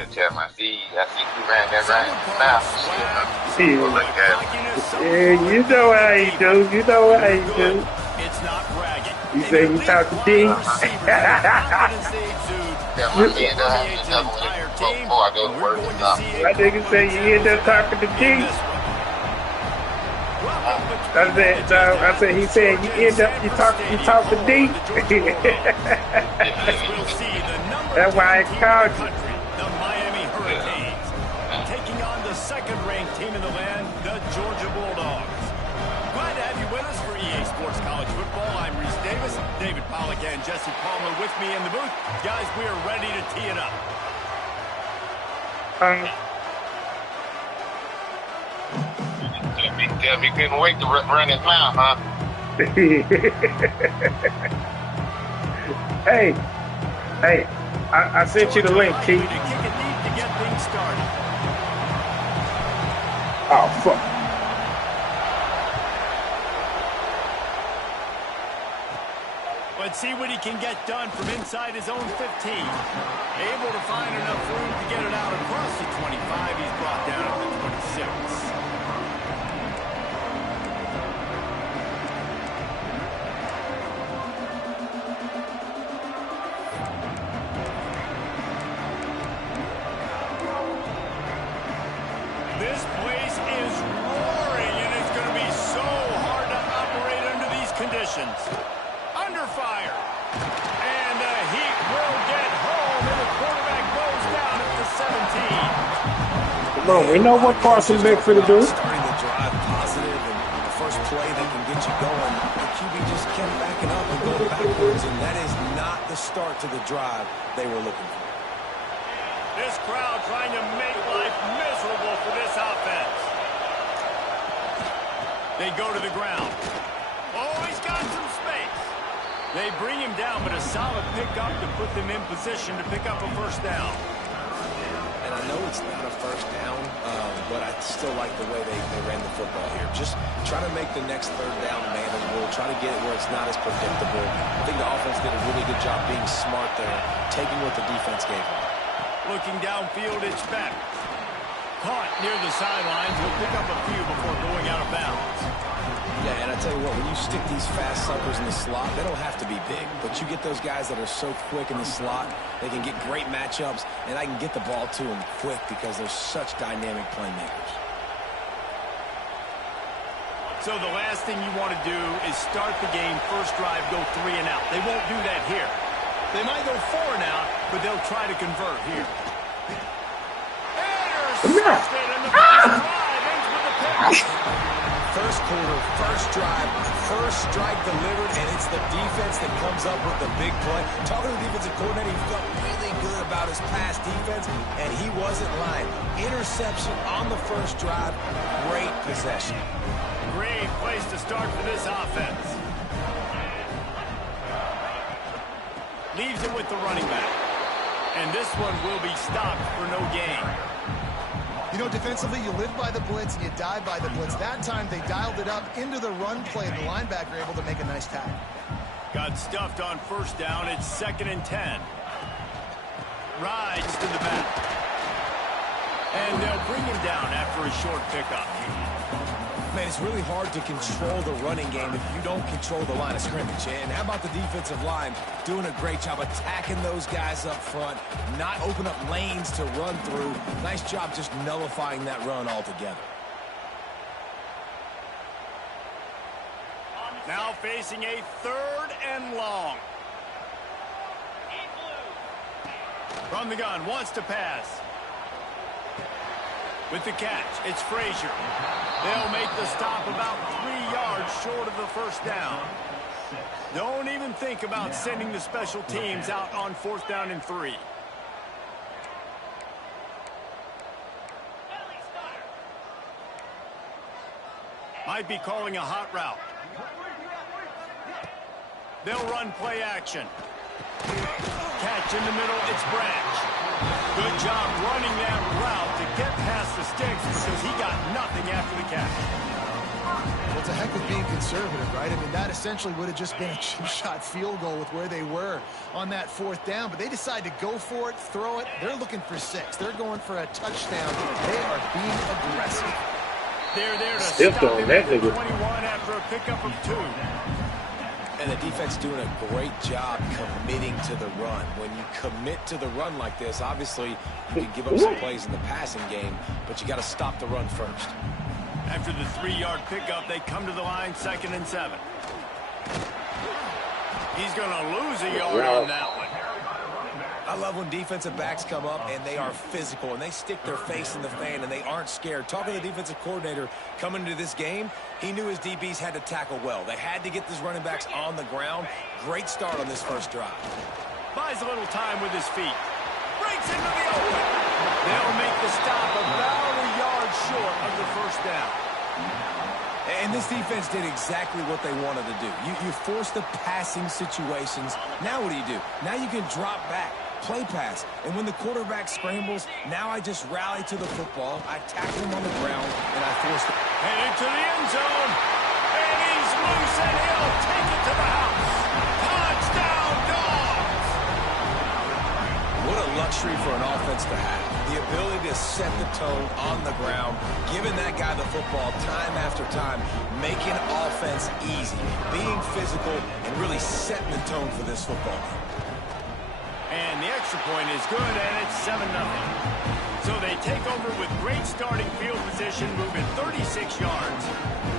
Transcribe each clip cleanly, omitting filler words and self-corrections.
just tell my I see you ran that right now. Shit, go look at it. Yeah, you know how you do. You know how you do. It's not bragging. You say you talk to D? Tell my kid to have another one before I go to work or something. My nigga say you end up talking to D. I said he said you end up you talk to D. That's why I called you. The Miami Hurricanes taking on the second-ranked team in the land, the Georgia Bulldogs. Glad to have you with us for EA Sports College Football. I'm Reese Davis, David Pollack and Jesse Palmer with me in the booth. Guys, we are ready to tee it up. Tell me couldn't wait to run his mouth, huh? Hey, I sent you the link, Keith. Oh, fuck. Let's see what he can get done from inside his own 15. Able to find enough room to get it out across the 25. He's brought down at the 26. This place is roaring, and it's going to be so hard to operate under these conditions. Under fire. And the Heat will get home, and the quarterback goes down at the 17. Come on, we know what Carson Beckford to do. Starting the drive positive, and the first play that can get you going, the QB just kept backing up and going backwards, and that is not the start to the drive they were looking for. This crowd trying to make life miserable for this offense. They go to the ground. Oh, he's got some space. They bring him down, but a solid pickup to put them in position to pick up a first down. And I know it's not a first down, but I still like the way they ran the football here. Just try to make the next third down manageable. Try to get it where it's not as predictable. I think the offense did a really good job being smart there, taking what the defense gave them. Looking downfield, it's back. Caught near the sidelines. Will pick up a few before going out of bounds. Yeah, and I tell you what, when you stick these fast suckers in the slot, they don't have to be big. But you get those guys that are so quick in the slot, they can get great matchups, and I can get the ball to them quick because they're such dynamic playmakers. So the last thing you want to do is start the game, first drive, go 3 and out. They won't do that here. They might go 4 and out, but they'll try to convert here. Intercepted, and the first drive ends with the pick. First quarter, first drive, first strike delivered, and it's the defense that comes up with the big play. Talking to the defensive coordinator, he felt really good about his pass defense, and he wasn't lying. Interception on the first drive, great possession. Great place to start for this offense. Leaves it with the running back. And this one will be stopped for no gain. You know, defensively, you live by the blitz and you die by the blitz. That time, they dialed it up into the run play, and the linebacker able to make a nice tackle. Got stuffed on first down. It's 2nd and 10. Rides to the back. And they'll bring him down after a short pickup. Man, it's really hard to control the running game if you don't control the line of scrimmage. And how about the defensive line doing a great job attacking those guys up front, not open up lanes to run through. Nice job just nullifying that run altogether. Now facing a 3rd and long. From the gun, wants to pass. With the catch, it's Frazier. They'll make the stop about 3 yards short of the first down. Don't even think about sending the special teams out on 4th down and 3. Might be calling a hot route. They'll run play action. Catch in the middle, it's Branch. Good job running that route to get past the sticks because he got nothing after the catch. Well, it's a heck of being conservative, right? I mean, that essentially would have just been a chip-shot field goal with where they were on that 4th down. But they decide to go for it, throw it. They're looking for 6. They're going for a touchdown. They are being aggressive. They're there to Still stop throwing him that at the nigga. 21 after a pickup of 2. And the defense doing a great job committing to the run. When you commit to the run like this, obviously you can give up some plays in the passing game, but you got to stop the run first. After the 3-yard pickup, they come to the line, 2nd and 7. He's going to lose a yard on that one. I love when defensive backs come up and they are physical and they stick their face in the fan and they aren't scared. Talking to the defensive coordinator coming into this game, he knew his DBs had to tackle well. They had to get these running backs on the ground. Great start on this first drive. Buys a little time with his feet. Breaks into the open. They'll make the stop about a yard short of the 1st down. And this defense did exactly what they wanted to do. You force the passing situations. Now what do? Now you can drop back, play pass. And when the quarterback scrambles, now I just rally to the football. I tackle him on the ground, and I force it. Headed to the end zone. And he's loose, and he'll take it to the house. Touchdown, Dogs! What a luxury for an offense to have. The ability to set the tone on the ground, giving that guy the football time after time, making offense easy, being physical, and really setting the tone for this football game. And the extra point is good, and it's 7-0. So they take over with great starting field position, moving 36 yards.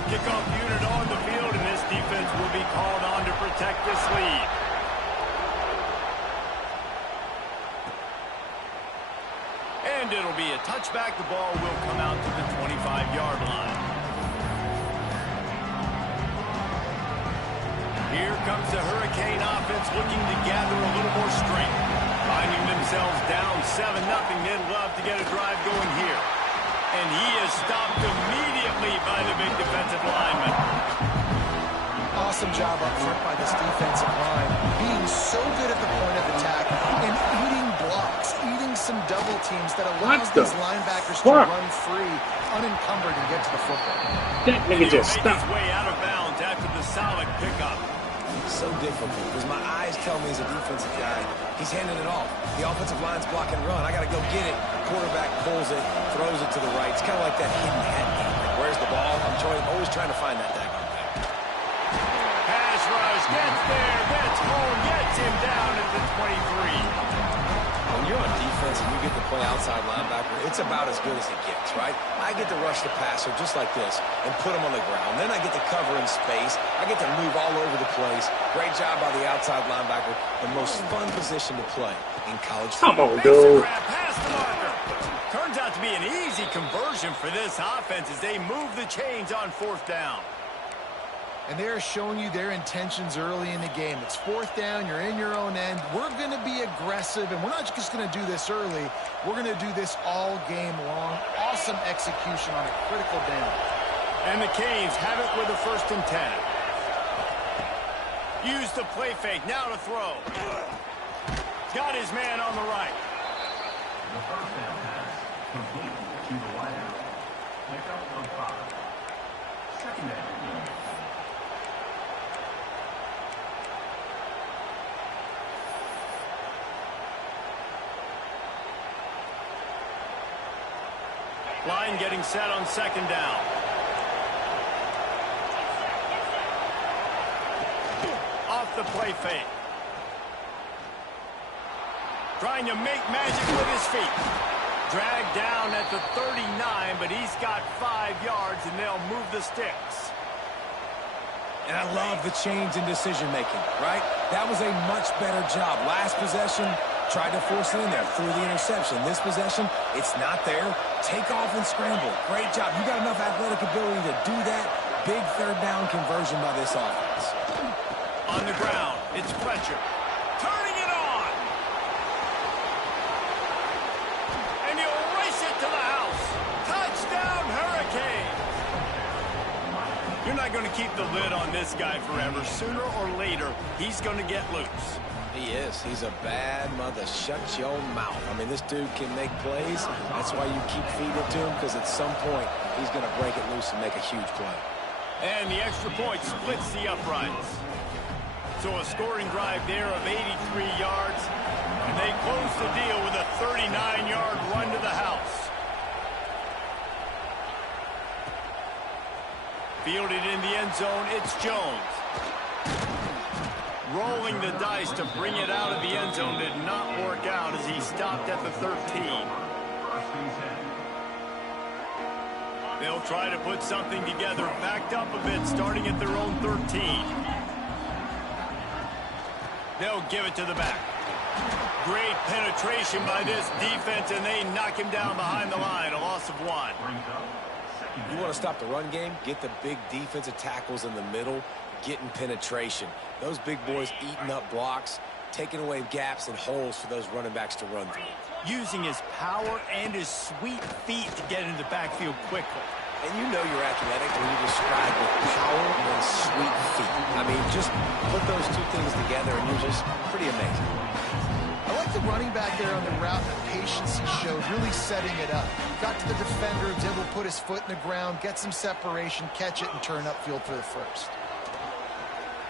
Kickoff unit on the field, and this defense will be called on to protect this lead. And it'll be a touchback. The ball will come out to the 25-yard line. Here comes the Hurricane offense looking to gather a little more strength. Finding themselves down 7-0, they'd love to get a drive going here. And he is stopped immediately by the big defensive lineman. Awesome job up front by this defensive line, being so good at the point of attack and eating blocks, eating some double teams that allows these linebackers to run free, unencumbered, and get to the football. That nigga just He'll make stopped. his way out of bounds after the solid pickup. So difficult because my eyes tell me as a defensive guy, he's handing it off. The offensive line's block and run. I got to go get it. Quarterback pulls it, throws it to the right. It's kind of like that hidden hat game. Like, where's the ball? I'm always trying to find that daggone thing. Pass rush, gets there, gets home, gets him down at the 23. When you're on defense and you get to play outside linebacker, it's about as good as it gets, right? I get to rush the passer just like this and put him on the ground. Then I get to cover in space. I get to move all over the place. Great job by the outside linebacker. The most fun position to play in college football. Come on, dude. Pass the marker. Turns out to be an easy conversion for this offense as they move the chains on 4th down. And they're showing you their intentions early in the game. It's 4th down, you're in your own end. We're going to be aggressive, and we're not just going to do this early. We're going to do this all game long. Awesome execution on a critical down. And the Canes have it with a 1st and 10. Use the play fake, now to throw. Got his man on the right. The first down pass complete to the wide out. Pickup of 5. 2nd down. Line getting set on 2nd down. Off the play fake. Trying to make magic with his feet. Dragged down at the 39, but he's got 5 yards, and they'll move the sticks. And I love the change in decision-making, right? That was a much better job. Last possession, tried to force it in there, threw the interception. This possession, it's not there. Take off and scramble. Great job. You got enough athletic ability to do that. Big 3rd down conversion by this offense. On the ground, it's Fletcher. Turning it on. And he'll race it to the house. Touchdown, Hurricanes. You're not going to keep the lid on this guy forever. Sooner or later, he's going to get loose. He is. He's a bad mother. Shut your mouth. I mean, this dude can make plays. That's why you keep feeding it to him, because at some point, he's going to break it loose and make a huge play. And the extra point splits the uprights. So a scoring drive there of 83 yards. And they close the deal with a 39-yard run to the house. Fielded in the end zone, it's Jones. Rolling the dice to bring it out of the end zone did not work out as he stopped at the 13. They'll try to put something together, backed up a bit, starting at their own 13. They'll give it to the back. Great penetration by this defense, and they knock him down behind the line, a loss of 1. You want to stop the run game? Get the big defensive tackles in the middle, getting penetration. Those big boys eating up blocks, taking away gaps and holes for those running backs to run through. Using his power and his sweet feet to get into the backfield quickly. And you know you're athletic when you describe with power and sweet feet. I mean, just put those two things together and you're just pretty amazing. I like the running back there on the route, the patience he showed, really setting it up. Got to the defender, was able to put his foot in the ground, get some separation, catch it, and turn upfield for the first.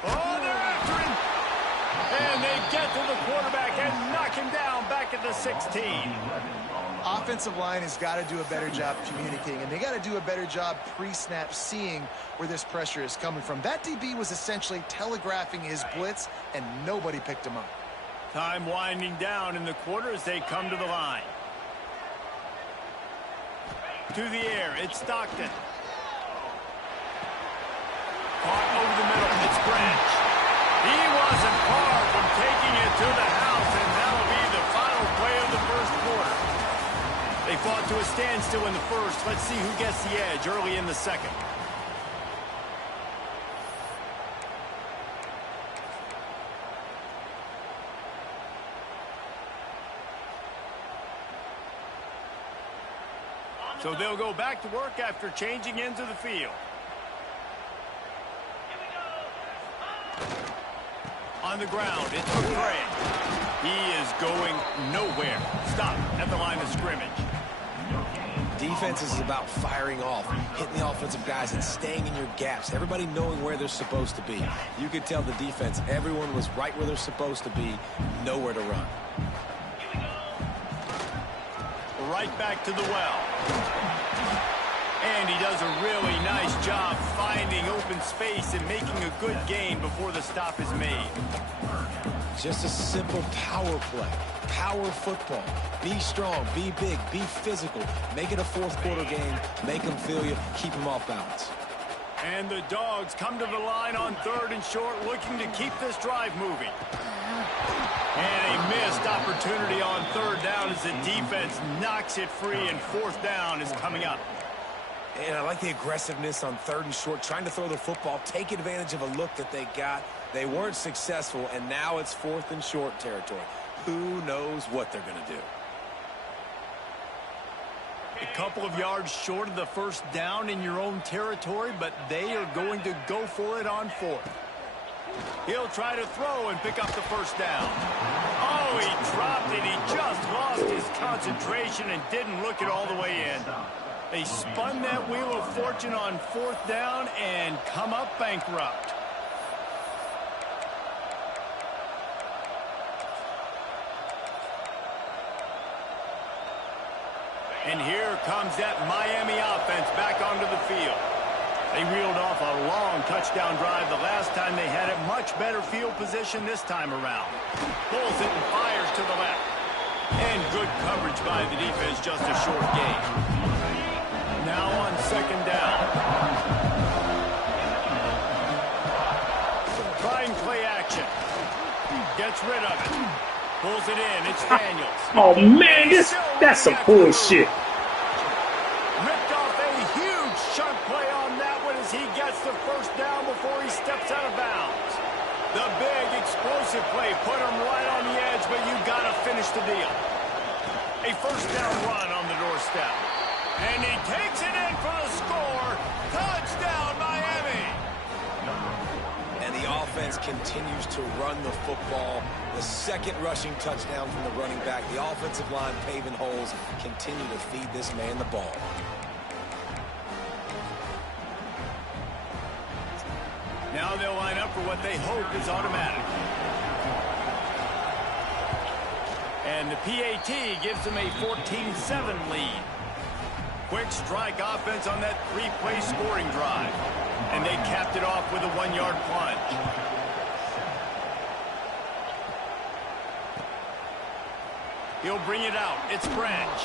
Oh, they're after him! And they get to the quarterback and knock him down back at the 16. Offensive line has got to do a better job communicating, and they got to do a better job pre-snap seeing where this pressure is coming from. That DB was essentially telegraphing his blitz, and nobody picked him up. Time winding down in the quarter as they come to the line. To the air, it's Stockton. Caught over the middle, it's Branch. He wasn't far from taking it to the house, and that'll be the final play of the first quarter. They fought to a standstill in the first. Let's see who gets the edge early in the second. So they'll go back to work after changing into the field. On the ground, it's McCray. He is going nowhere. Stop at the line of scrimmage. Defense is about firing off, hitting the offensive guys, and staying in your gaps. Everybody knowing where they're supposed to be. You could tell the defense, everyone was right where they're supposed to be, nowhere to run. Right back to the well. And he does a really nice job finding open space and making a good gain before the stop is made. Just a simple power play. Power football. Be strong, be big, be physical. Make it a fourth quarter game. Make them feel you. Keep them off balance. And the Dogs come to the line on 3rd and short, looking to keep this drive moving. And a missed opportunity on 3rd down as the defense knocks it free, and 4th down is coming up. And I like the aggressiveness on 3rd and short, trying to throw the football, take advantage of a look that they got. They weren't successful, and now it's 4th and short territory. Who knows what they're going to do? A couple of yards short of the 1st down in your own territory, but they are going to go for it on 4th. He'll try to throw and pick up the 1st down. Oh, he dropped it. He just lost his concentration and didn't look it all the way in. They spun that wheel of fortune on 4th down and come up bankrupt. And here comes that Miami offense back onto the field. They reeled off a long touchdown drive the last time they had it. Much better field position this time around. Pulls it and fires to the left. And good coverage by the defense, just a short gain. Now on 2nd down. Trying play action. Gets rid of it. Pulls it in. It's Daniels. Oh, man, that's some bullshit. Ripped off a huge chunk play on that one as he gets the 1st down before he steps out of bounds. The big explosive play put him right on the edge, but you got to finish the deal. A 1st down run on the doorstep. And he takes it in for the score. Touchdown, Miami. And the offense continues to run the football. The 2nd rushing touchdown from the running back. The offensive line paving holes. Continue to feed this man the ball. they'll line up for what they hope is automatic. And the PAT gives them a 14-7 lead. Quick strike offense on that 3-play scoring drive. And they capped it off with a 1-yard plunge. He'll bring it out. It's Branch.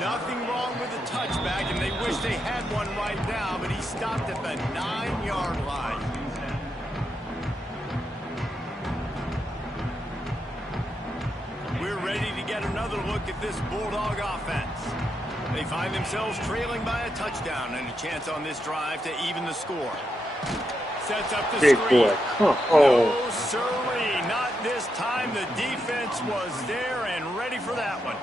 Nothing wrong with the touchback, and they wish they had one right now, but he stopped at the 9-yard line. We're ready to get another look at this Bulldog offense. They find themselves trailing by a touchdown and a chance on this drive to even the score. Sets up the Big screen. boy. Oh. No, sirree. Not this time. The defense was there and ready for that one.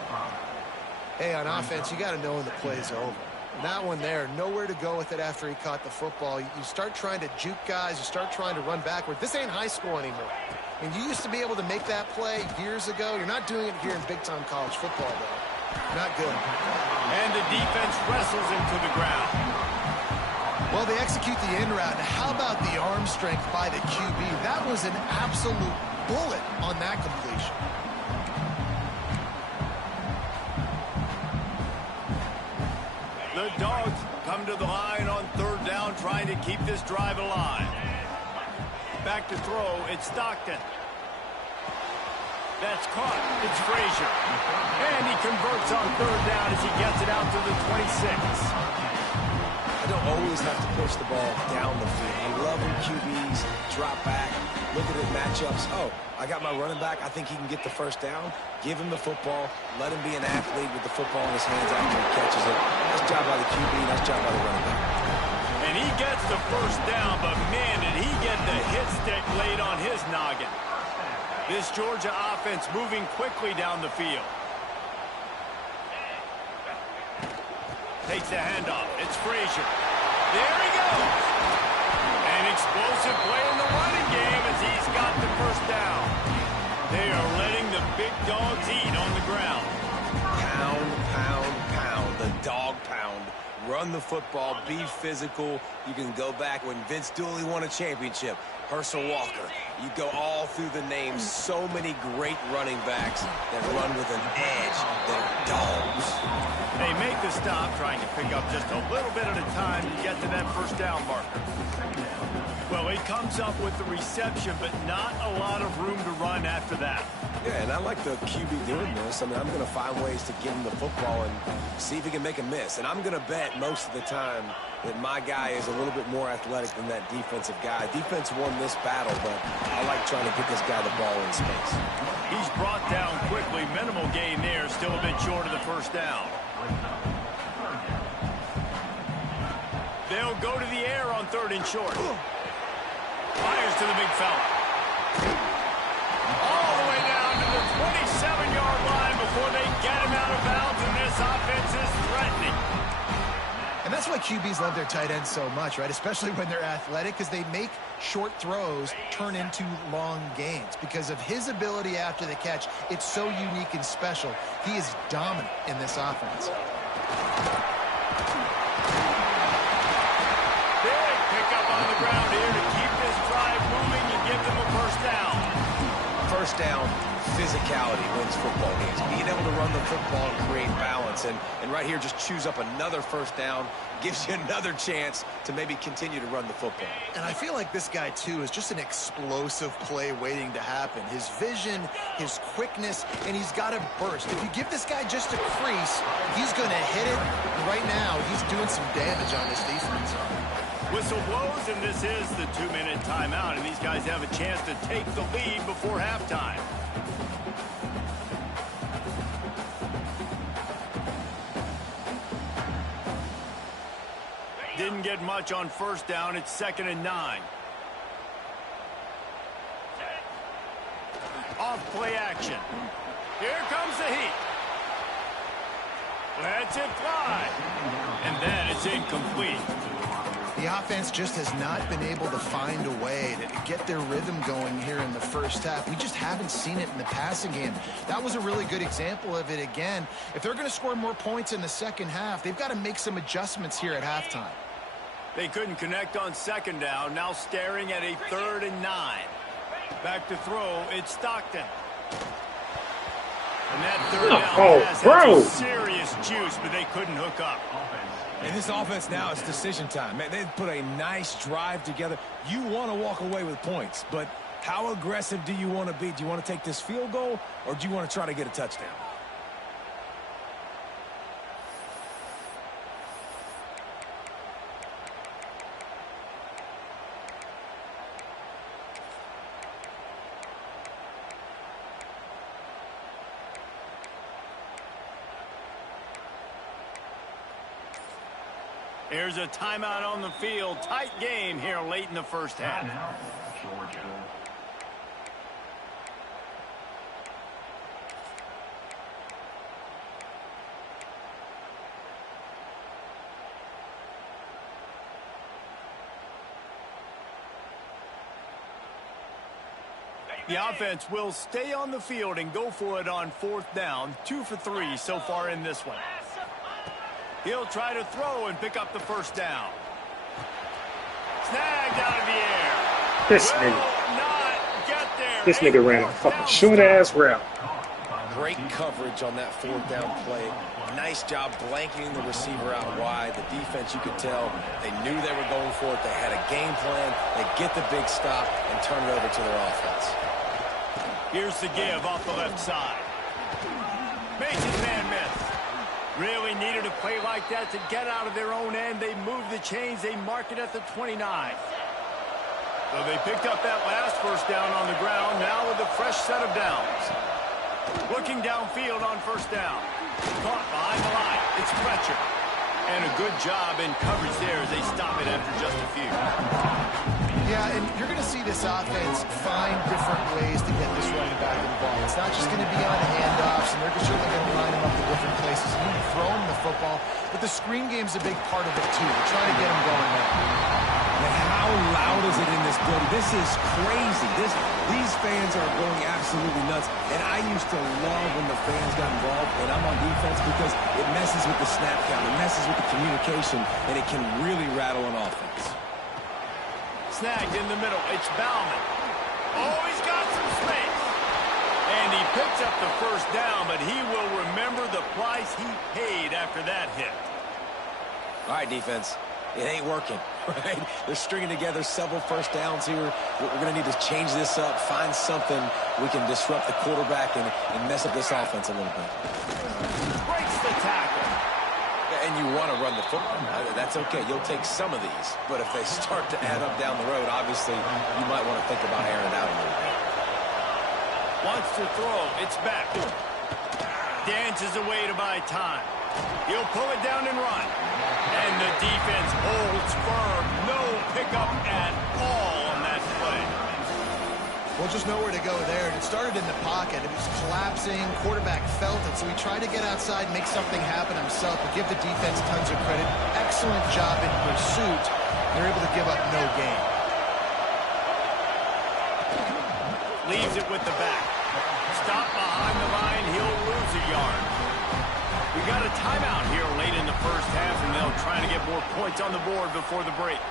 Hey, on offense, you got to know when the play's over. And that one there, nowhere to go with it after he caught the football. You start trying to juke guys. You start trying to run backward. This ain't high school anymore. And you used to be able to make that play years ago. You're not doing it here in big-time college football, though. Not good. And the defense wrestles him to the ground. Well, they execute the in route. Now, how about the arm strength by the QB? That was an absolute bullet on that completion. The Dogs come to the line on 3rd down, trying to keep this drive alive. Back to throw, it's Stockton. That's caught. It's Frazier. And he converts on 3rd down as he gets it out to the 26. I don't always have to push the ball down the field. I love when QBs drop back, look at his matchups. Oh, I got my running back. I think he can get the 1st down. Give him the football. Let him be an athlete with the football in his hands after he catches it. Nice job by the QB. Nice job by the running back. And he gets the 1st down, but man, did he get the hit stick laid on his noggin. This Georgia offense moving quickly down the field. Takes the handoff. It's Frazier. There he goes. An explosive play in the running game as he's got the 1st down. They are letting the big dogs eat on the ground. Pound, pound, pound. The dog pound. Run the football. Be physical. You can go back when Vince Dooley won a championship. Herschel Walker. You go all through the names. So many great running backs that run with an edge. They're dogs. They make the stop, trying to pick up just a little bit at a time to get to that 1st down marker. Well, he comes up with the reception, but not a lot of room to run after that. Yeah, and I like the QB doing this. I mean, I'm going to find ways to give him the football and see if he can make a miss. And I'm going to bet most of the time that my guy is a little bit more athletic than that defensive guy. Defense won this battle, but I like trying to get this guy the ball in space. He's brought down quickly. Minimal gain there, still a bit short of the 1st down. They'll go to the air on 3rd and short. Fires to the big fella. All the way down to the 27-yard line before they get him out of bounds, and this offense is threatening. And that's why QBs love their tight ends so much, right? Especially when they're athletic, because they make short throws turn into long gains. Because of his ability after the catch, it's so unique and special. He is dominant in this offense. Big pickup on the ground here to keep this drive moving and give them a 1st down. 1st down, physicality wins football games. Being able to run the football and create balance. And right here, just choose up another 1st down. Gives you another chance to maybe continue to run the football. And I feel like this guy, too, is just an explosive play waiting to happen. His vision, his quickness, and he's got a burst. If you give this guy just a crease, he's going to hit it. And right now, he's doing some damage on this defense. Whistle blows, and this is the 2-minute timeout, and these guys have a chance to take the lead before halftime. Didn't get much on 1st down. It's 2nd and 9. Off play action. Here comes the heat. Lets it fly. And then it's incomplete. The offense just has not been able to find a way to get their rhythm going here in the 1st half. We just haven't seen it in the passing game. That was a really good example of it again. If they're going to score more points in the 2nd half, they've got to make some adjustments here at halftime. They couldn't connect on second down. Now staring at a 3rd and 9. Back to throw. It's Stockton. And that 3rd down pass had some serious juice, but they couldn't hook up. And this offense now is decision time. Man, they put a nice drive together. You want to walk away with points, but how aggressive do you want to be? Do you want to take this field goal, or do you want to try to get a touchdown? Here's a timeout on the field. Tight game here late in the first half. Georgia. The offense will stay on the field and go for it on 4th down. 2 for 3 so far in this one. He'll try to throw and pick up the 1st down. Snagged out of the air. This nigga ran a fucking short-ass route. Great coverage on that 4th down play. Nice job blanketing the receiver out wide. The defense, you could tell, they knew they were going for it. They had a game plan. They get the big stop and turn it over to their offense. Here's the give off the left side. Makes his man miss. Really needed a play like that to get out of their own end. They move the chains. They mark it at the 29. So they picked up that last 1st down on the ground, now with a fresh set of downs. Looking downfield on 1st down. Caught behind the line. It's Fletcher. And a good job in coverage there as they stop it after just a few. Yeah, and you're going to see this offense find different ways to get this running back involved. It's not just going to be on handoffs, and they're certainly going to line him up in different places. You need to throw him the football, but the screen game's a big part of it, too. They're trying to get him going now. And how loud is it in this building? This is crazy. These fans are going absolutely nuts. And I used to love when the fans got involved, and I'm on defense, because it messes with the snap count. It messes with the communication, and it can really rattle an offense. Snagged in the middle. It's Bauman. Oh, he's got some space. And he picks up the 1st down, but he will remember the price he paid after that hit. All right, defense. It ain't working, right? They're stringing together several 1st downs here. We're going to need to change this up, find something we can disrupt the quarterback and mess up this offense a little bit. Breaks the tackle. And you want to run the football. That's okay. You'll take some of these. But if they start to add up down the road, obviously, you might want to think about airing it out a little bit. Wants to throw. It's back. Dances away to buy time. He'll pull it down and run. And the defense holds firm. No pickup at all on that play. Well, just nowhere to go there. It started in the pocket. It was collapsing. Quarterback felt it, so he tried to get outside, make something happen himself, but give the defense tons of credit. Excellent job in pursuit. They're able to give up no gain. Leaves it with the back. Stop behind the line. He'll lose a yard. We got a timeout here late in the first half, and they'll try to get more points on the board before the break.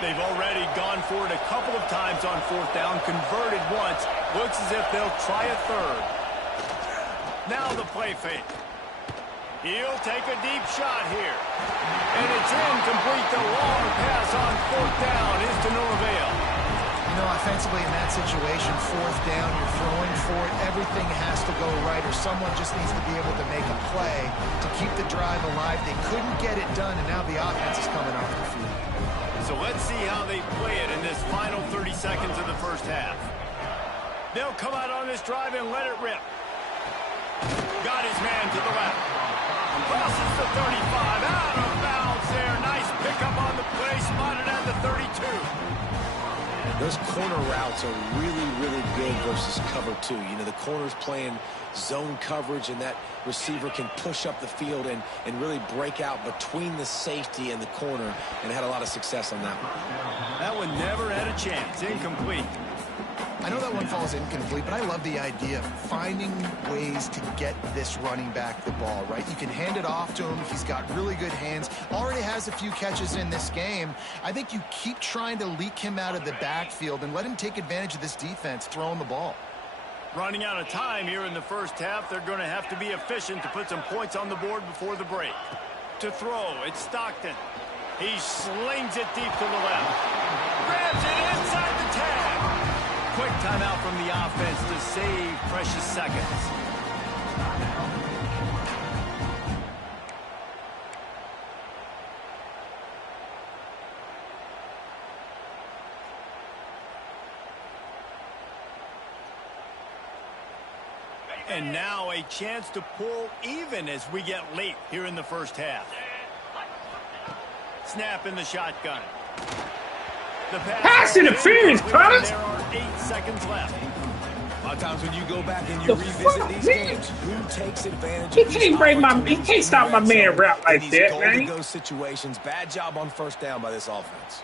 They've already gone for it a couple of times on 4th down, converted once. Looks as if they'll try a 3rd. Now the play fake. He'll take a deep shot here. And it's incomplete. The long pass on 4th down is to no avail. You know, offensively in that situation, 4th down, you're throwing for it. Everything has to go right, or someone just needs to be able to make a play to keep the drive alive. They couldn't get it done, and now the offense is coming off the field. So let's see how they play it in this final 30 seconds of the first half. They'll come out on this drive and let it rip. Got his man to the left. Crosses the 35. Out of bounds there. Nice pickup on the play. Spotted at the 32. Those corner routes are really, really good versus cover 2. You know, the corner's playing zone coverage, and that receiver can push up the field and really break out between the safety and the corner, and had a lot of success on that one. That one never had a chance. Incomplete. I know that one falls incomplete, but I love the idea of finding ways to get this running back the ball, right? You can hand it off to him. He's got really good hands. Already has a few catches in this game. I think you keep trying to leak him out of the backfield and let him take advantage of this defense throwing the ball. Running out of time here in the first half, they're going to have to be efficient to put some points on the board before the break. To throw, it's Stockton. He slings it deep to the left. Grabs it inside the tag. Quick timeout from the offense to save precious seconds. And now a chance to pull even as we get late here in the first half. Snap in the shotgun. The Pass interference, Carlos. There are 8 seconds left. A lot of times when you go back and you revisit these games, who takes advantage He of these can't break my. He opportunities can't stop my man route like in these that, man. goal-to-go situations? Bad job on first down by this offense.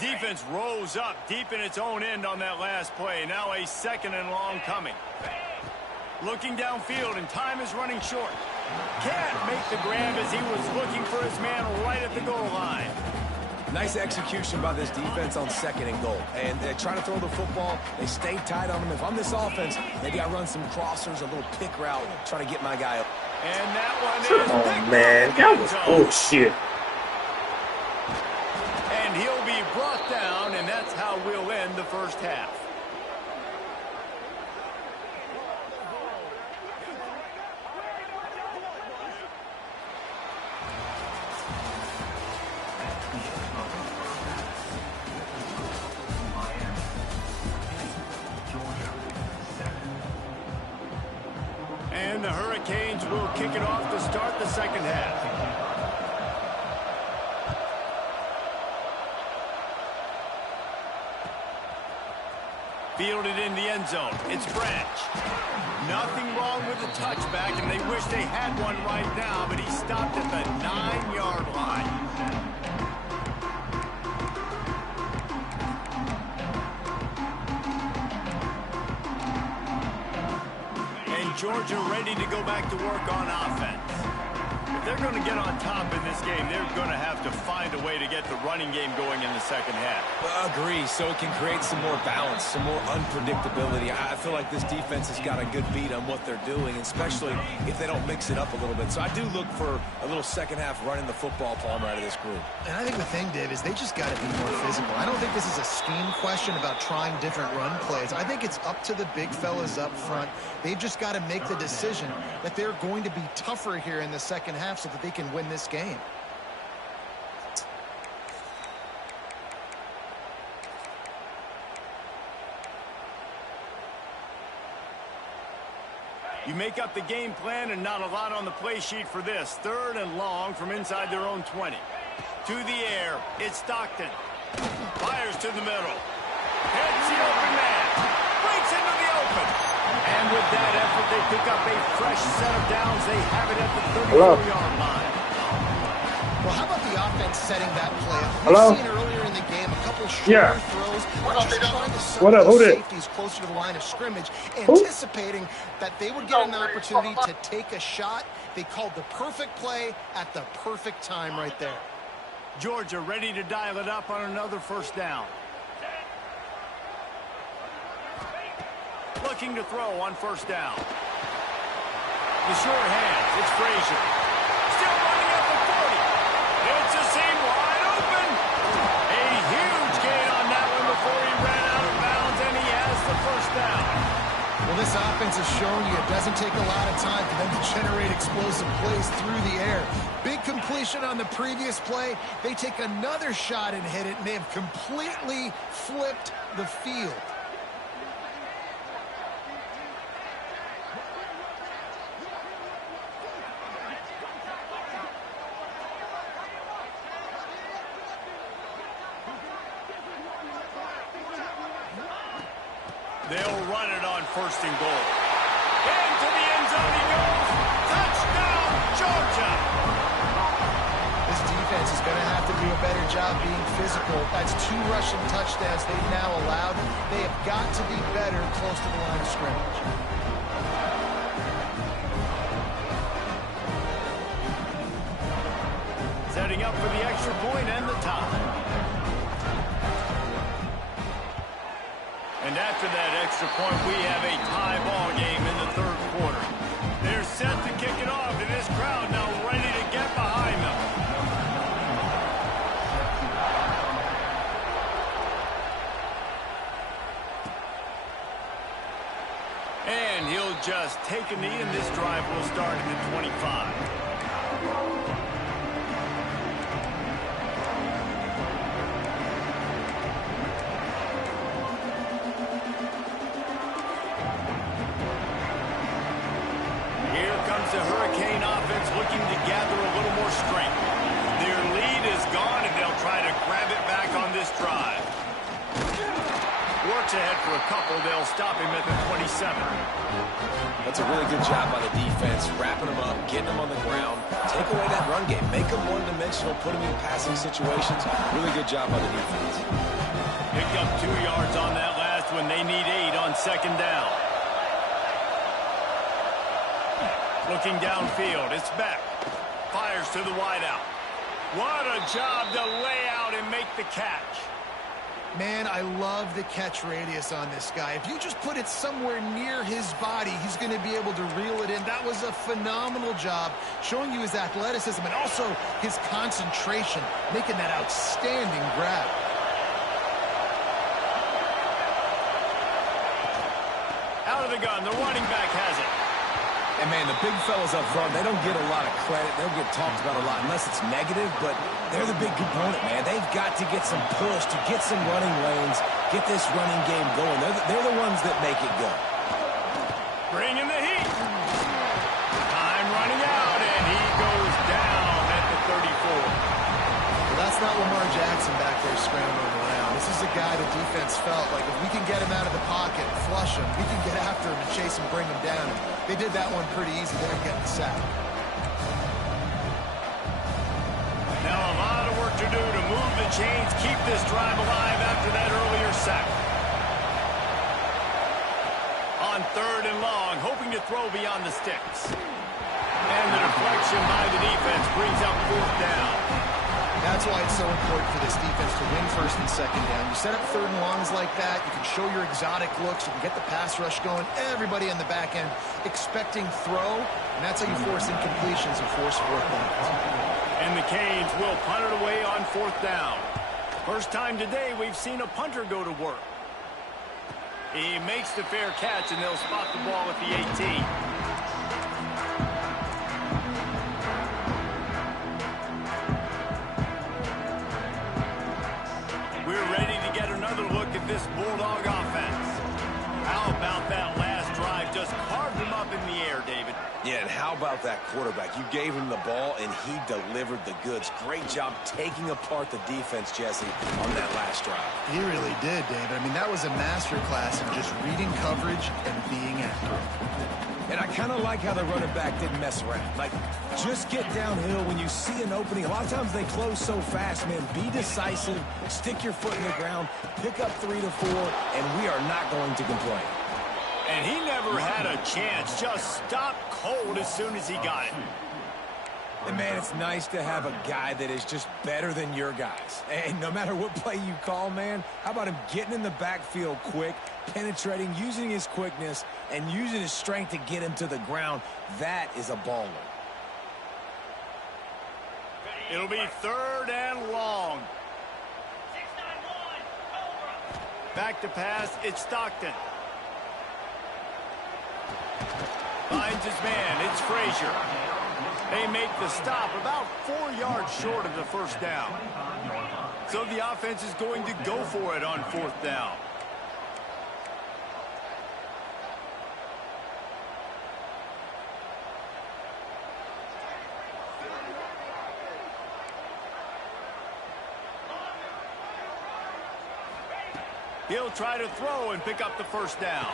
Defense rose up deep in its own end on that last play. Now a second and long coming. Looking downfield, and time is running short. Can't make the grab as he was looking for his man right at the goal line. Nice execution by this defense on second and goal. And they try to throw the football. They stay tight on him. If I'm this offense, maybe I run some crossers, a little pick route, try to get my guy up. And that one Come is on, picked man. up. That was bullshit. And he'll be brought down, and that's how we'll end the first half. And the Hurricanes will kick it off to start the second half. Fielded in the end zone. It's Branch. Nothing wrong with the touchback, and they wish they had one right now, but he stopped at the 9-yard line. And Georgia ready to go back to work on offense. If they're going to get on top in this game, they're going to have to find a way to get the running game going in the second half. Agree, so it can create some more balance, some more unpredictability. I feel like this defense has got a good beat on what they're doing, especially if they don't mix it up a little bit. So I do look for a little second half running the football palm out of this group. And I think the thing, Dave, is they just got to be more physical. I don't think this is a scheme question about trying different run plays. I think it's up to the big fellas up front. They've just got to make the decision that they're going to be tougher here in the second half so that they can win this game. You make up the game plan and not a lot on the play sheet for this. Third and long from inside their own 20. To the air, it's Stockton. Fires to the middle. Hits the open man. Breaks into the open. And with that effort, they pick up a fresh set of downs. They have it at the 34-yard line. Well, how about the offense setting that play up? Hello? We've seen earlier in the game a couple shorter throws. Just trying to set What up? the Who that? safeties closer to the line of scrimmage, anticipating that they would get an opportunity to take a shot. They called the perfect play at the perfect time right there. Georgia ready to dial it up on another first down. Looking to throw on first down. The short hands, it's Frazier. Still running at the 40. It's a seam wide open. A huge gain on that one before he ran out of bounds, and he has the first down. Well, this offense has shown you it doesn't take a lot of time for them to generate explosive plays through the air. Big completion on the previous play. They take another shot and hit it, and they have completely flipped the field. They'll run it on first and goal. Into the end zone he goes. Touchdown, Georgia. going to have to do a better job being physical. That's 2 rushing touchdowns they've now allowed. They have got to be better close to the line of scrimmage. Setting up for the extra point and the tie. And after that extra point, we have a tie ball game in the 3rd quarter. They're set to kick it off, and this crowd now ready to get behind them. And he'll just take a knee, and this drive will start at the 25. The Hurricane offense looking to gather a little more strength. Their lead is gone, and they'll try to grab it back on this drive. Works ahead for a couple. They'll stop him at the 27. That's a really good job by the defense, wrapping them up, getting them on the ground. Take away that run game. Make them one-dimensional, put them in passing situations. Really good job by the defense. Picked up 2 yards on that last one. They need 8 on 2nd down. Looking downfield, it's Beck. Fires to the wideout. What a job to lay out and make the catch. Man, I love the catch radius on this guy. If you just put it somewhere near his body, he's going to be able to reel it in. That was a phenomenal job, showing you his athleticism and also his concentration, making that outstanding grab. Out of the gun, the running back has it. And, man, the big fellas up front, they don't get a lot of credit. They'll get talked about a lot unless it's negative, but they're the big component, man. They've got to get some push, to get some running lanes, get this running game going. They're the ones that make it go. Bring in the heat. Time running out, and he goes down at the 34. Well, that's not Lamar Jackson back there scrambling around. This is a guy the defense felt like if we can get him out of the pocket and flush him, we can get after him and chase him, bring him down. And they did that one pretty easy there, getting sacked. Now a lot of work to do to move the chains, keep this drive alive after that earlier sack. On 3rd and long, hoping to throw beyond the sticks. And the deflection by the defense brings up 4th down. That's why it's so important for this defense to win 1st and 2nd down. You set up 3rd and longs like that, you can show your exotic looks, you can get the pass rush going, everybody on the back end expecting throw, and that's how you force incompletions and force 4th downs. And the Canes will punt it away on 4th down. First time today we've seen a punter go to work. He makes the fair catch, and they'll spot the ball at the 18. We're ready to get another look at this Bulldog offense. How about that last drive? Just carved him up in the air, David. Yeah, and how about that quarterback? You gave him the ball, and he delivered the goods. Great job taking apart the defense, Jesse, on that last drive. He really did, David. I mean, that was a masterclass in just reading coverage and being accurate. And I kind of like how the running back didn't mess around. Like, just get downhill when you see an opening. A lot of times they close so fast, man. Be decisive, stick your foot in the ground, pick up 3 to 4, and we are not going to complain. And he never had a chance. Just stopped cold as soon as he got it. And, man, it's nice to have a guy that is just better than your guys. And no matter what play you call, man, how about him getting in the backfield quick, penetrating, using his quickness, and using his strength to get him to the ground? That is a baller. It'll be 3rd and long. Back to pass, it's Stockton. Finds his man, it's Frazier. They make the stop about 4 yards short of the 1st down. So the offense is going to go for it on 4th down. He'll try to throw and pick up the 1st down.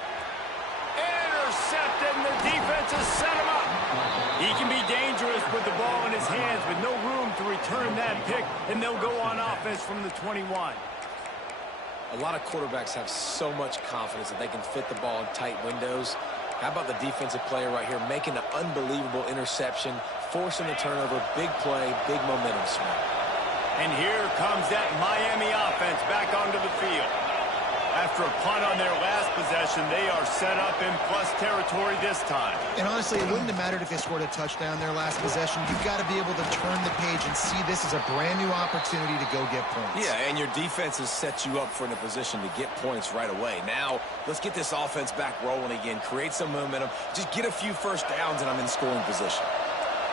Intercepted, and the defense has set him up. He can be dangerous with the ball in his hands with no room to return that pick, and they'll go on offense from the 21. A lot of quarterbacks have so much confidence that they can fit the ball in tight windows. How about the defensive player right here making an unbelievable interception, forcing the turnover, big play, big momentum swing. And here comes that Miami offense back onto the field. After a punt on their last possession, they are set up in plus territory this time. And honestly, it wouldn't have mattered if they scored a touchdown their last possession. You've got to be able to turn the page and see this as a brand new opportunity to go get points. Yeah, and your defense has set you up for in a position to get points right away. Now, let's get this offense back rolling again, create some momentum, just get a few first downs, and I'm in scoring position.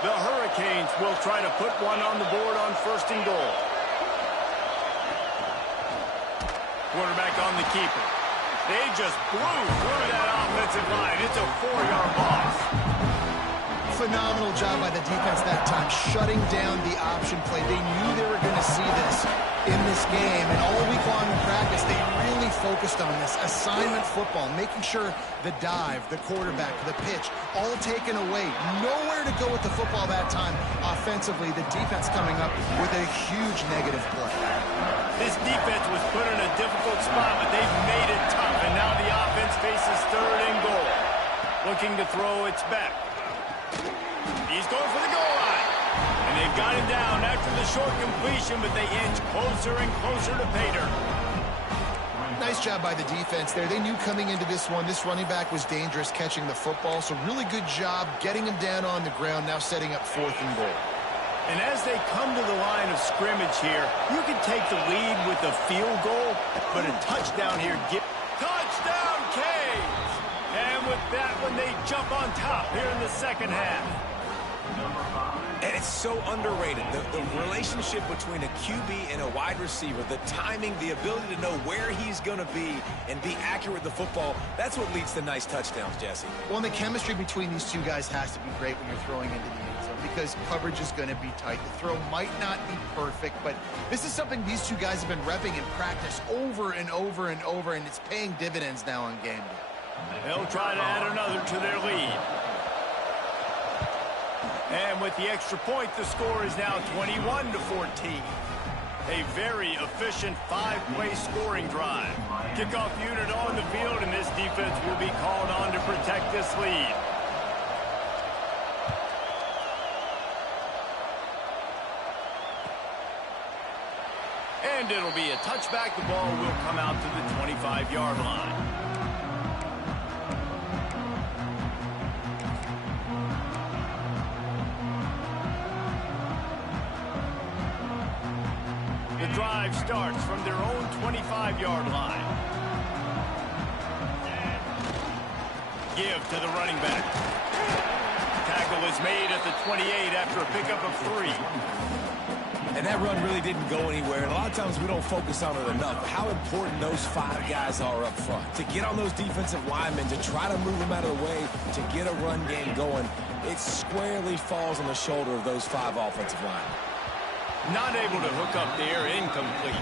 The Hurricanes will try to put one on the board on 1st and goal. Quarterback on the keeper. They just blew through that offensive line. It's a 4-yard loss. Phenomenal job by the defense that time, shutting down the option play. They knew they were going to see this in this game, and all week long in practice, they really focused on this assignment football, making sure the dive, the quarterback, the pitch, all taken away. Nowhere to go with the football that time. Offensively, the defense coming up with a huge negative play. This defense was put in a difficult spot, but they've made it tough, and now the offense faces 3rd and goal. Looking to throw, it's back. He's going for the goal line. And they've got him down after the short completion, but they inch closer and closer to pay dirt. Nice job by the defense there. They knew coming into this one, this running back was dangerous catching the football, so really good job getting him down on the ground, now setting up 4th and goal. And as they come to the line of scrimmage here, you can take the lead with a field goal, but a touchdown here. Touchdown, Canes! And with that one, they jump on top here in the second half. And it's so underrated. The relationship between a QB and a wide receiver, the timing, the ability to know where he's going to be and be accurate with the football, that's what leads to nice touchdowns, Jesse. Well, and the chemistry between these two guys has to be great when you're throwing into the end zone because coverage is going to be tight. The throw might not be perfect, but this is something these two guys have been repping in practice over and over and over, and it's paying dividends now on game day. They'll try to add another to their lead. And with the extra point, the score is now 21-14. A very efficient 5-play scoring drive. Kickoff unit on the field, and this defense will be called on to protect this lead. And it'll be a touchback. The ball will come out to the 25-yard line. The drive starts from their own 25-yard line. Give to the running back. Tackle is made at the 28 after a pickup of 3. And that run really didn't go anywhere. And a lot of times we don't focus on it enough. How important those 5 guys are up front. To get on those defensive linemen, to try to move them out of the way, to get a run game going, it squarely falls on the shoulder of those 5 offensive linemen. Not able to hook up there, incomplete.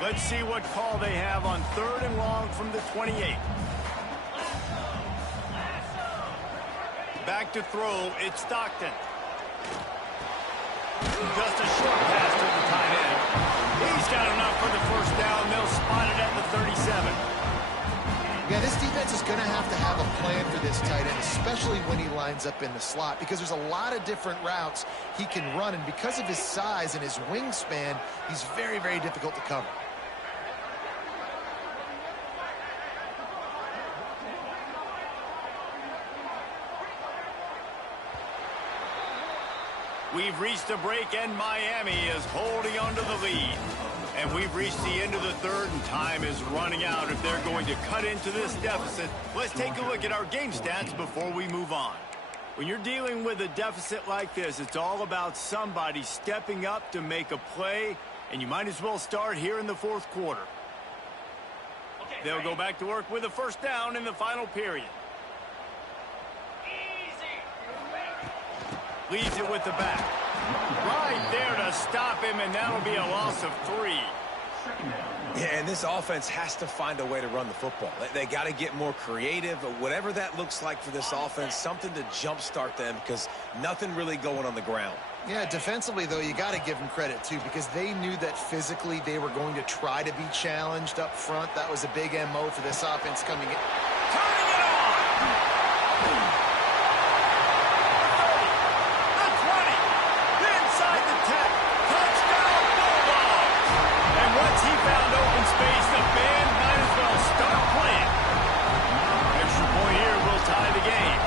Let's see what call they have on 3rd and long from the 28. Back to throw, it's Stockton. Just a short pass to the tight end. He's got enough for the first down. They'll spot it at the 37. Yeah, this defense is going to have a plan for this tight end, especially when he lines up in the slot, because there's a lot of different routes he can run, and because of his size and his wingspan, he's very, very difficult to cover. We've reached a break, and Miami is holding on to the lead. And we've reached the end of the 3rd, and time is running out if they're going to cut into this deficit. Let's take a look at our game stats before we move on. When you're dealing with a deficit like this, it's all about somebody stepping up to make a play, and you might as well start here in the 4th quarter. They'll go back to work with a first down in the final period. Leads it with the back. Right there to stop him, and that'll be a loss of 3. Second down. Yeah, and this offense has to find a way to run the football. They got to get more creative, whatever that looks like for this offense, something to jumpstart them because nothing really going on the ground. Yeah, defensively, though, you got to give them credit, too, because they knew that physically they were going to try to be challenged up front. That was a big MO for this offense coming in. Turning it on! The 20! Inside the 10! Touchdown Bulldogs! And once he found open space, the band might as well start playing. Extra point here will tie the game.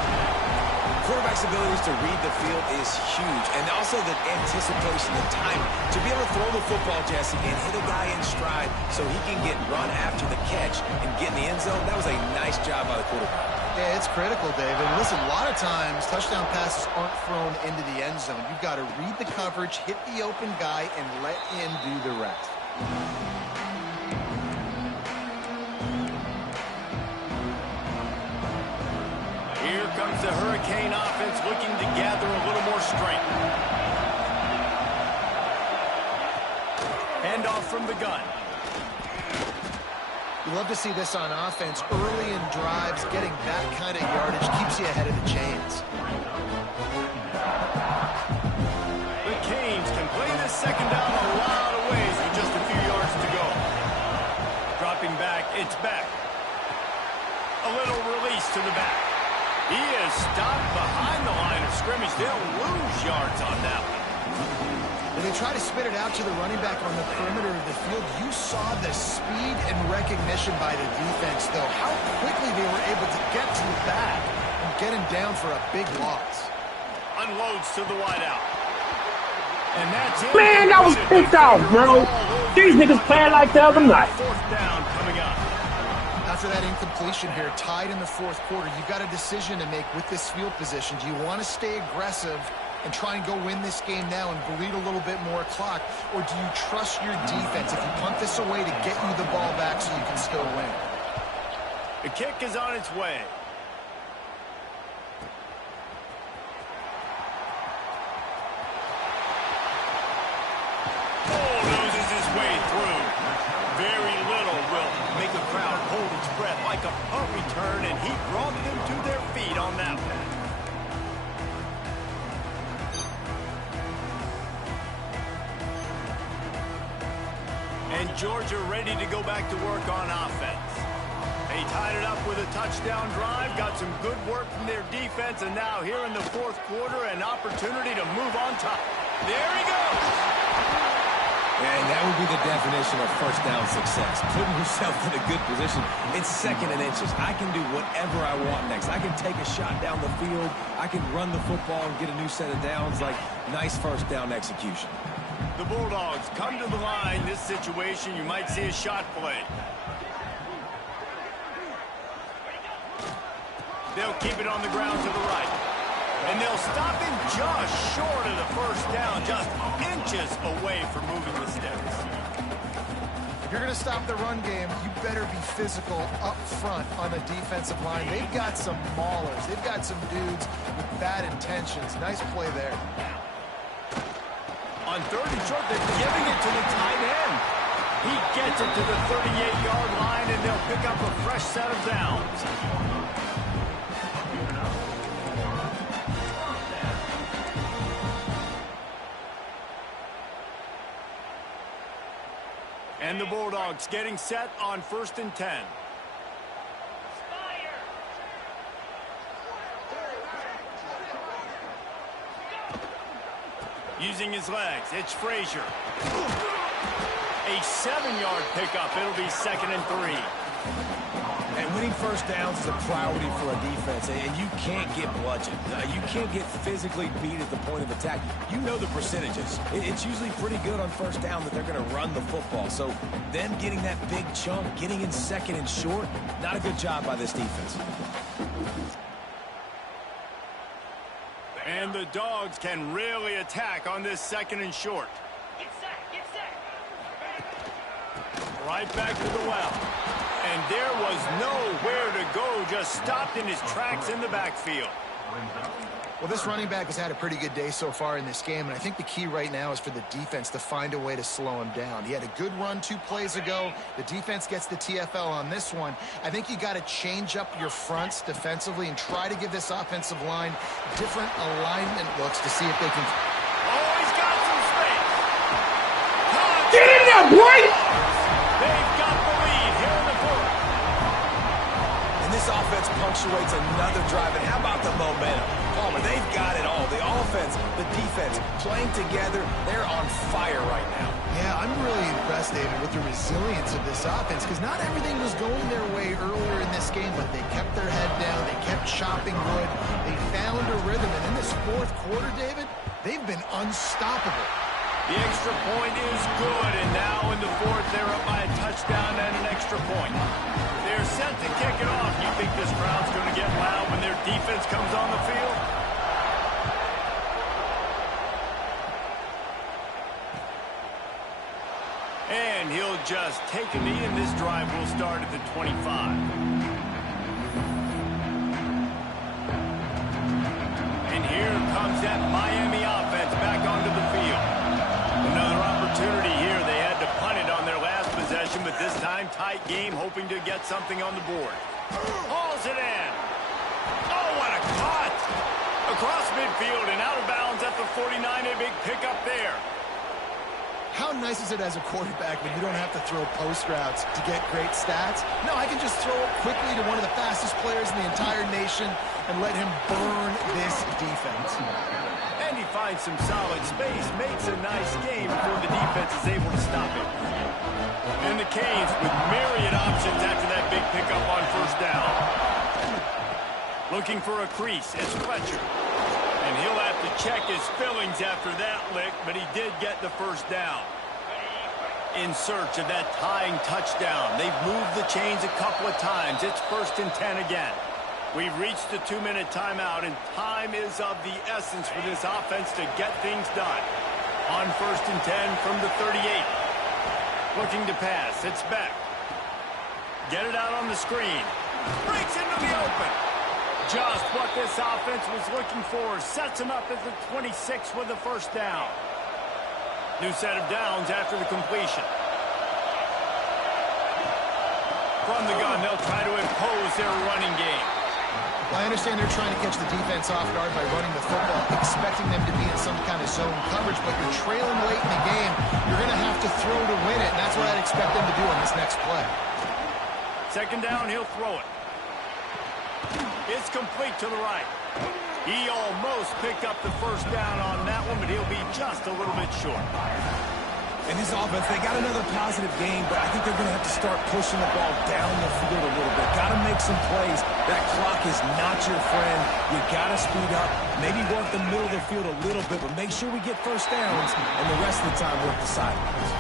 Quarterback's abilities to read the field is huge, and also the anticipation and timing. To be able to throw the football, Jesse, and hit a guy in stride so he can get run after the catch and get in the end zone, that was a nice job by the quarterback. Yeah, it's critical, David. Listen, a lot of times touchdown passes aren't thrown into the end zone. You've got to read the coverage, hit the open guy, and let him do the rest. Here comes the Hurricane offense looking to gather a little more strength. Handoff from the gun. You love to see this on offense. Early in drives, getting that kind of yardage keeps you ahead of the chains. The Canes can play this second down a lot of ways with just a few yards to go. Dropping back, it's back. A little release to the back. He is stopped behind the line of scrimmage. They'll lose yards on that one. When they try to spit it out to the running back on the perimeter of the field, you saw the speed and recognition by the defense, though. How quickly they were able to get to the back and get him down for a big loss. Unloads to the wideout. And that's it. Man, that was picked off, bro. These niggas playing like the other night. Fourth down coming up. After that incompletion here, tied in the fourth quarter, you've got a decision to make with this field position. Do you want to stay aggressive and try and go win this game now and bleed a little bit more clock, or do you trust your defense if you punt this away to get you the ball back so you can still win? The kick is on its way. Oh, loses his way through. Very little will make a crowd hold its breath like a punt return, and he brought them to their feet on that one. And Georgia ready to go back to work on offense. They tied it up with a touchdown drive, got some good work from their defense, and now here in the fourth quarter, an opportunity to move on top. There he goes! And that would be the definition of first down success. Putting yourself in a good position. It's second and inches. I can do whatever I want next. I can take a shot down the field. I can run the football and get a new set of downs. Like, nice first down execution. The Bulldogs come to the line. This situation, you might see a shot play. They'll keep it on the ground to the right. And they'll stop him just short of the first down, just inches away from moving the sticks. If you're going to stop the run game, you better be physical up front on the defensive line. They've got some maulers. They've got some dudes with bad intentions. Nice play there. On third and short, they're giving it to the tight end. He gets it to the 38-yard line, and they'll pick up a fresh set of downs. And the Bulldogs getting set on 1st and 10. Using his legs, it's Frazier. A 7-yard pickup. It'll be 2nd and 3. And winning first downs is a priority for a defense, and you can't get bludgeoned. You can't get physically beat at the point of attack. You know the percentages. It's usually pretty good on first down that they're going to run the football. So then getting that big chunk, getting in second and short, not a good job by this defense. And the Dogs can really attack on this 2nd and short. Get set, get set. Right back to the well. And there was nowhere to go, just stopped in his tracks in the backfield. Brings up Well, this running back has had a pretty good day so far in this game, and I think the key right now is for the defense to find a way to slow him down. He had a good run 2 plays ago. The defense gets the TFL on this one. I think you got to change up your fronts defensively and try to give this offensive line different alignment looks to see if they can... Oh, he's got some space. Get in there, boy! They've got the lead here in the fourth. And this offense punctuates another drive. And how about the momentum? Palmer, they've got it all. The offense, the defense, playing together. They're on fire right now. Yeah, I'm really impressed, David, with the resilience of this offense, because not everything was going their way earlier in this game, but they kept their head down. They kept chopping wood. They found a rhythm. And in this fourth quarter, David, they've been unstoppable. The extra point is good, and now in the fourth, they're up by a touchdown and an extra point. They're set to kick it off. You think this crowd's going to get loud when their defense comes on the field? And he'll just take a knee, and this drive will start at the 25. And here comes that Miami offense back onto the field. Another opportunity here. They had to punt it on their last possession, but this time tight game, hoping to get something on the board. Hauls it in. Oh, what a cut! Across midfield and out of bounds at the 49. A big pickup there. How nice is it as a quarterback when you don't have to throw post routes to get great stats? No, I can just throw it quickly to one of the fastest players in the entire nation and let him burn this defense. And he finds some solid space, makes a nice game before the defense is able to stop him. And the Canes with myriad options after that big pickup on first down. Looking for a crease, it's Fletcher. And he'll have to check his fillings after that lick, but he did get the first down. In search of that tying touchdown. They've moved the chains a couple of times. It's 1st and 10 again. We've reached the 2-minute timeout, and time is of the essence for this offense to get things done. On 1st and 10 from the 38. Looking to pass. It's Beck. Get it out on the screen. Breaks into the open. Just what this offense was looking for. Sets him up at the 26 with the first down. New set of downs after the completion. From the gun, they'll try to impose their running game. Well, I understand they're trying to catch the defense off guard by running the football, expecting them to be in some kind of zone coverage, but you're trailing late in the game. You're going to have to throw to win it, and that's what I'd expect them to do on this next play. 2nd down, he'll throw it. It's complete to the right. He almost picked up the first down on that one, but he'll be just a little bit short. And this offense, they got another positive game, but I think they're going to have to start pushing the ball down the field a little bit. Got to make some plays. That clock is not your friend. You got to speed up. Maybe work the middle of the field a little bit, but make sure we get first downs, and the rest of the time work the sidelines.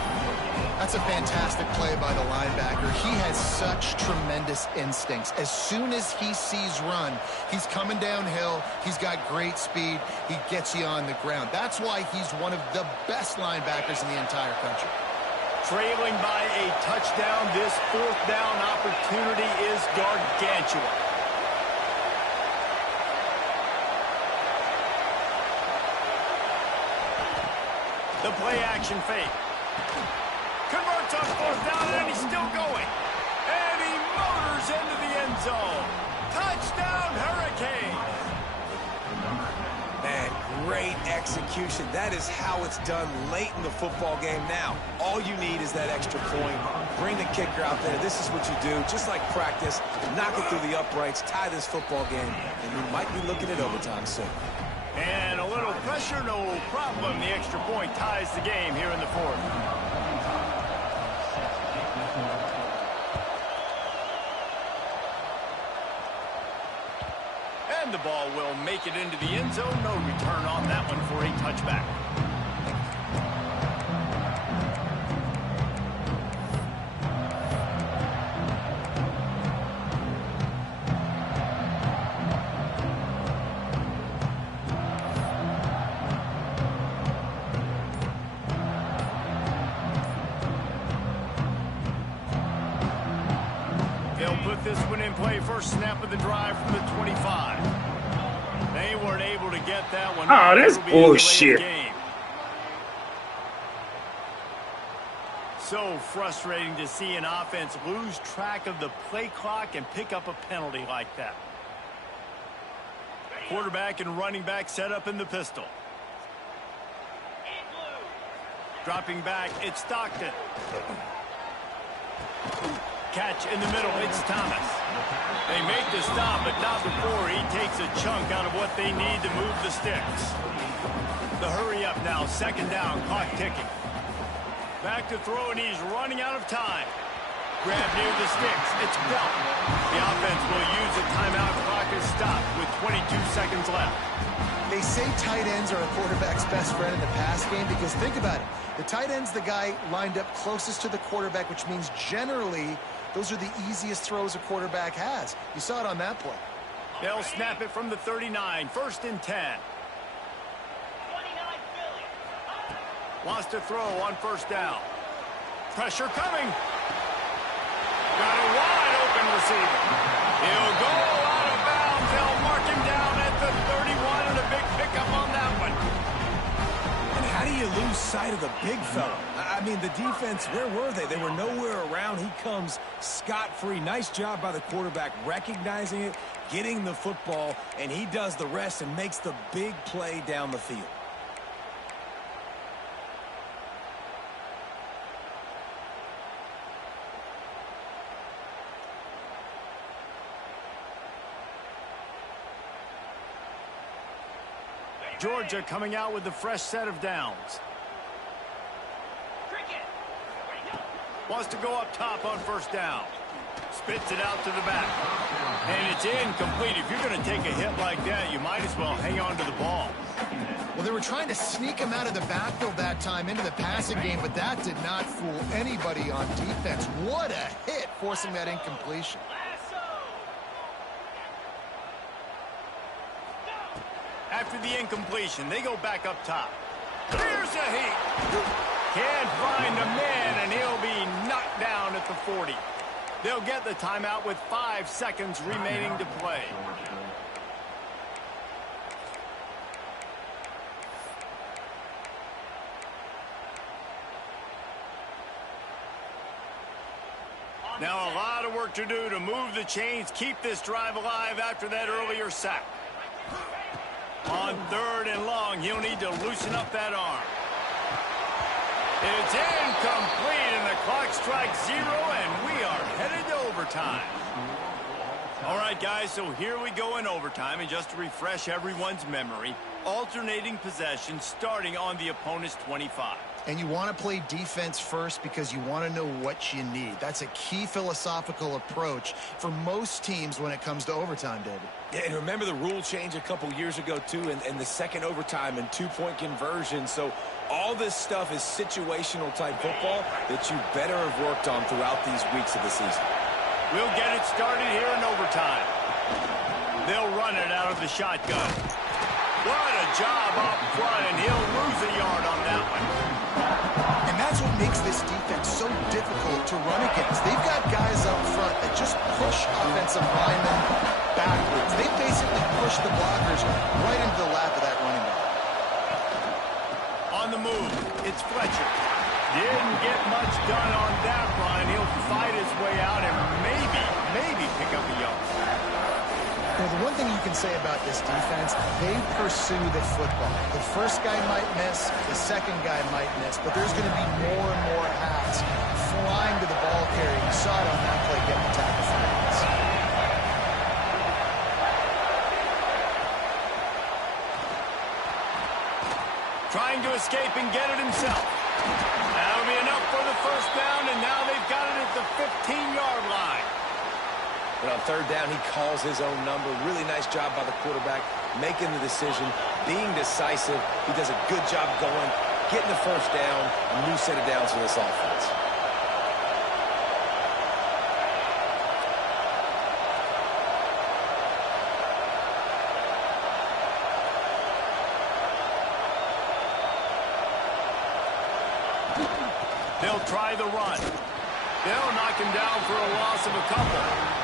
That's a fantastic play by the linebacker. He has such tremendous instincts. As soon as he sees run, he's coming downhill. He's got great speed. He gets you on the ground. That's why he's one of the best linebackers in the entire country. Trailing by a touchdown, this 4th down opportunity is gargantuan. The play action fake. Converts on 4th down, and he's still going. And he motors into the end zone. Touchdown, Hurricanes. Man, great execution. That is how it's done late in the football game. Now, all you need is that extra point. Bring the kicker out there. This is what you do. Just like practice, knock it through the uprights, tie this football game, and you might be looking at overtime soon. And a little pressure, no problem. The extra point ties the game here in the 4th. And the ball will make it into the end zone. No return on that one for a touchback. They'll put this one in play. First snap of the drive from the 25. They weren't able to get that one. Oh, that's bullshit. So frustrating to see an offense lose track of the play clock and pick up a penalty like that. Quarterback and running back set up in the pistol. Dropping back, it's Stockton. Catch in the middle, it's Thomas. They make the stop, but not before he takes a chunk out of what they need to move the sticks. The hurry up now, second down, clock ticking. Back to throw, and he's running out of time. Grab near the sticks, it's Belt. The offense will use a timeout. Clock is stopped with 22 seconds left. They say tight ends are a quarterback's best friend in the pass game because think about it. The tight end's the guy lined up closest to the quarterback, which means generally those are the easiest throws a quarterback has. You saw it on that play. They'll snap it from the 39, 1st and 10. Wants to throw on 1st down. Pressure coming. Got a wide open receiver. He'll go out of bounds. They'll mark him down at the 31 and a big pickup on that one. And how do you lose sight of the big fella? I mean, the defense, where were they? They were nowhere around. He comes scot-free. Nice job by the quarterback recognizing it, getting the football, and he does the rest and makes the big play down the field. Georgia coming out with a fresh set of downs. Wants to go up top on 1st down. Spits it out to the back. And it's incomplete. If you're going to take a hit like that, you might as well hang on to the ball. Well, they were trying to sneak him out of the backfield that time into the passing game, but that did not fool anybody on defense. What a hit, forcing that incompletion. After the incompletion, they go back up top. Here's a heat. Can't find a man, and he'll be knocked down at the 40. They'll get the timeout with 5 seconds remaining to play. Now a lot of work to do to move the chains, keep this drive alive after that earlier sack. On 3rd and long, he'll need to loosen up that arm. It's incomplete, and the clock strikes 0, and we are headed to overtime. All right, guys, so here we go in overtime, and just to refresh everyone's memory, alternating possession starting on the opponent's 25. And you want to play defense first because you want to know what you need. That's a key philosophical approach for most teams when it comes to overtime, David. Yeah, and remember the rule change a couple years ago, too, and the second overtime and 2-point conversion. So all this stuff is situational type football that you better have worked on throughout these weeks of the season. We'll get it started here in overtime. They'll run it out of the shotgun. What a job up front, and he'll lose a yard on that one. And that's what makes this defense so difficult to run against. They've got guys up front that just push offensive linemen backwards. They basically push the blockers right into the lap of that running back. On the move, it's Fletcher. Didn't get much done on that run. He'll fight his way out and maybe pick up a yard. Well, the one thing you can say about this defense, they pursue the football. The first guy might miss, the second guy might miss, but there's going to be more and more hats flying to the ball carrier. You saw it on that play getting the tackle for Evans. Trying to escape and get it himself. That'll be enough for the 1st down, and now they've got it at the 15-yard line. But on 3rd down, he calls his own number. Really nice job by the quarterback, making the decision, being decisive. He does a good job going, getting the 1st down, a new set of downs for this offense. They'll try the run. They'll knock him down for a loss of a couple.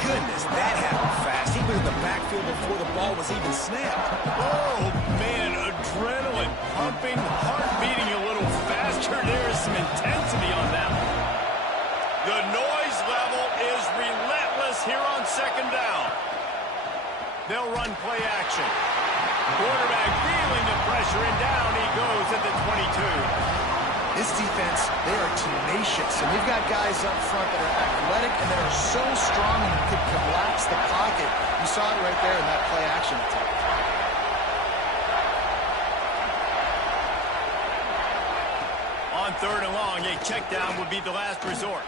Goodness, that happened fast. He was in the backfield before the ball was even snapped. Oh, man, adrenaline pumping, heart beating a little faster. There is some intensity on that one. The noise level is relentless here on second down. They'll run play action. Quarterback feeling the pressure, and down he goes at the 22. This defense, they are tenacious, and we've got guys up front that are athletic and that are so strong and could collapse the pocket. You saw it right there in that play action attack. On third and long, a check down would be the last resort.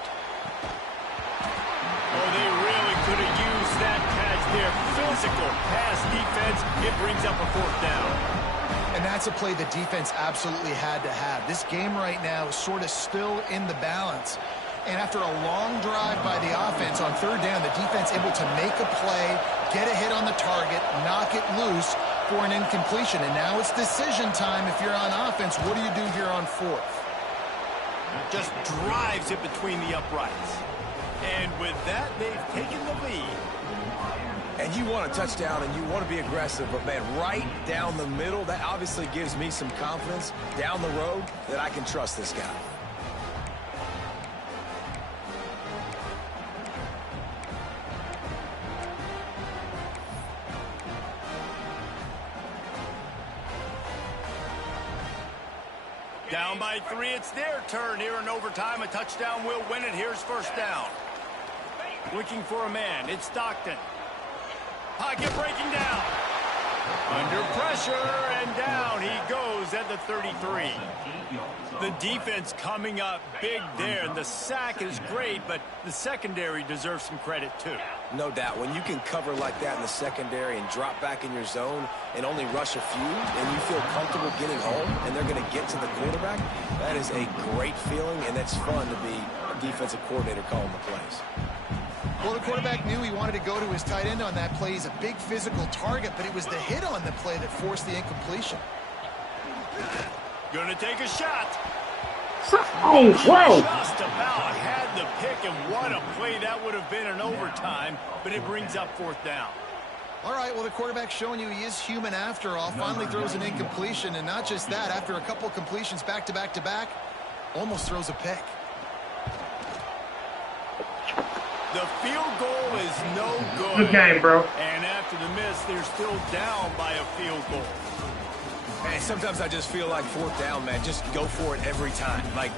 Oh, they really could have used that catch there. Physical pass defense. It brings up a fourth down. And that's a play the defense absolutely had to have. This game right now is sort of still in the balance. And after a long drive by the offense on third down, the defense able to make a play, get a hit on the target, knock it loose for an incompletion. And now it's decision time if you're on offense. What do you do here on fourth? Just drives it between the uprights. And with that, they've taken the lead. And you want a touchdown and you want to be aggressive, but, man, right down the middle, that obviously gives me some confidence down the road that I can trust this guy. Down by 3, it's their turn here in overtime. A touchdown will win it. Here's first down. Looking for a man. It's Stockton. Pocket breaking down. Under pressure, and down he goes at the 33. The defense coming up big there, and the sack is great, but the secondary deserves some credit too. No doubt. When you can cover like that in the secondary and drop back in your zone and only rush a few, and you feel comfortable getting home, and they're going to get to the quarterback, that is a great feeling, and it's fun to be a defensive coordinator calling the plays. Well, the quarterback knew he wanted to go to his tight end on that play. He's a big physical target, but it was the hit on the play that forced the incompletion. Gonna take a shot. Oh, whoa! Just about had the pick, and what a play that would have been in overtime, but it brings up fourth down. All right, well, the quarterback's showing you he is human after all. Finally throws an incompletion, and not just that, after a couple completions back-to-back-to-back, almost throws a pick. The field goal is no good. Good game, bro. And after the miss, they're still down by a field goal. Man, sometimes I just feel like fourth down, man. Just go for it every time. Like,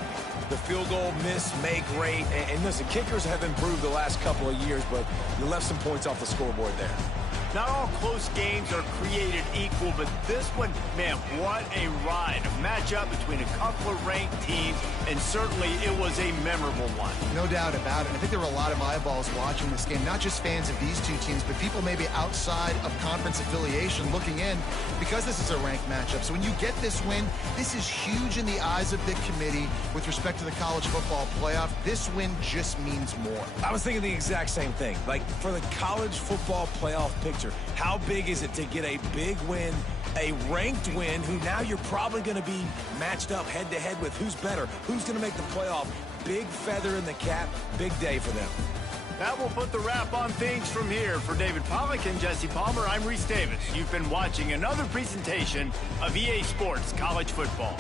the field goal, miss, make, great. And listen, kickers have improved the last couple of years, but you left some points off the scoreboard there. Not all close games are created equal, but this one, man, what a ride. A matchup between a couple of ranked teams, and certainly it was a memorable one. No doubt about it. I think there were a lot of eyeballs watching this game, not just fans of these two teams, but people maybe outside of conference affiliation looking in because this is a ranked matchup. So when you get this win, this is huge in the eyes of the committee with respect to the college football playoff. This win just means more. I was thinking the exact same thing. Like, for the college football playoff picture, how big is it to get a big win, a ranked win, who now you're probably going to be matched up head-to-head with who's better, who's going to make the playoff. Big feather in the cap, big day for them. That will put the wrap on things from here. For David Pollack and Jesse Palmer, I'm Reese Davis. You've been watching another presentation of EA Sports College Football.